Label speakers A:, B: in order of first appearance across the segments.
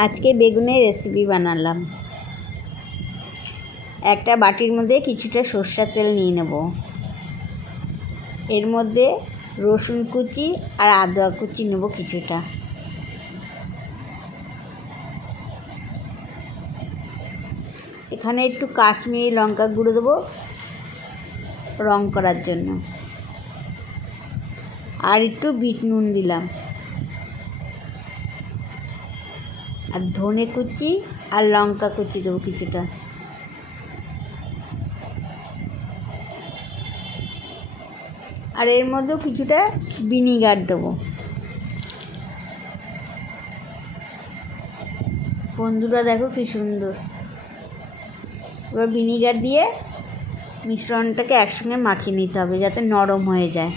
A: আজকে বেগুনের রেসিপি বানালাম। একটা বাটির মধ্যে কিছুটা সর্ষের তেল নিয়ে নেব। এর মধ্যে রসুন কুচি আর আদা কুচি নেব কিছুটা। এখানে একটু কাশ্মীরি লঙ্কা গুঁড়ো দেবো রং করার জন্য। আর একটু বিট নুন দিলাম। আর ধনে কুচি আর লঙ্কা কুচি দেবো কিছুটা। আর এর মধ্যেও কিছুটা ভিনিগার দেবো। বন্ধুরা দেখো কি সুন্দর। এবার ভিনিগার দিয়ে মিশ্রণটাকে একসঙ্গে মাখিয়ে নিতে হবে যাতে নরম হয়ে যায়।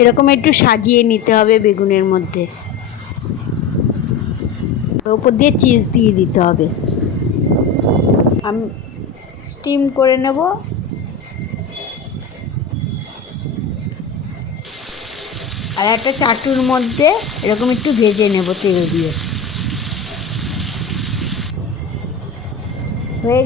A: এরকম একটু সাজিয়ে নিতে হবে বেগুনের মধ্যে। ওপর দিয়ে চিজ দিয়ে দিতে হবে। আমি স্টিম করে নেব। আর একটা চাটুর মধ্যে এরকম একটু ভেজে নেব তেল দিয়ে। হয়ে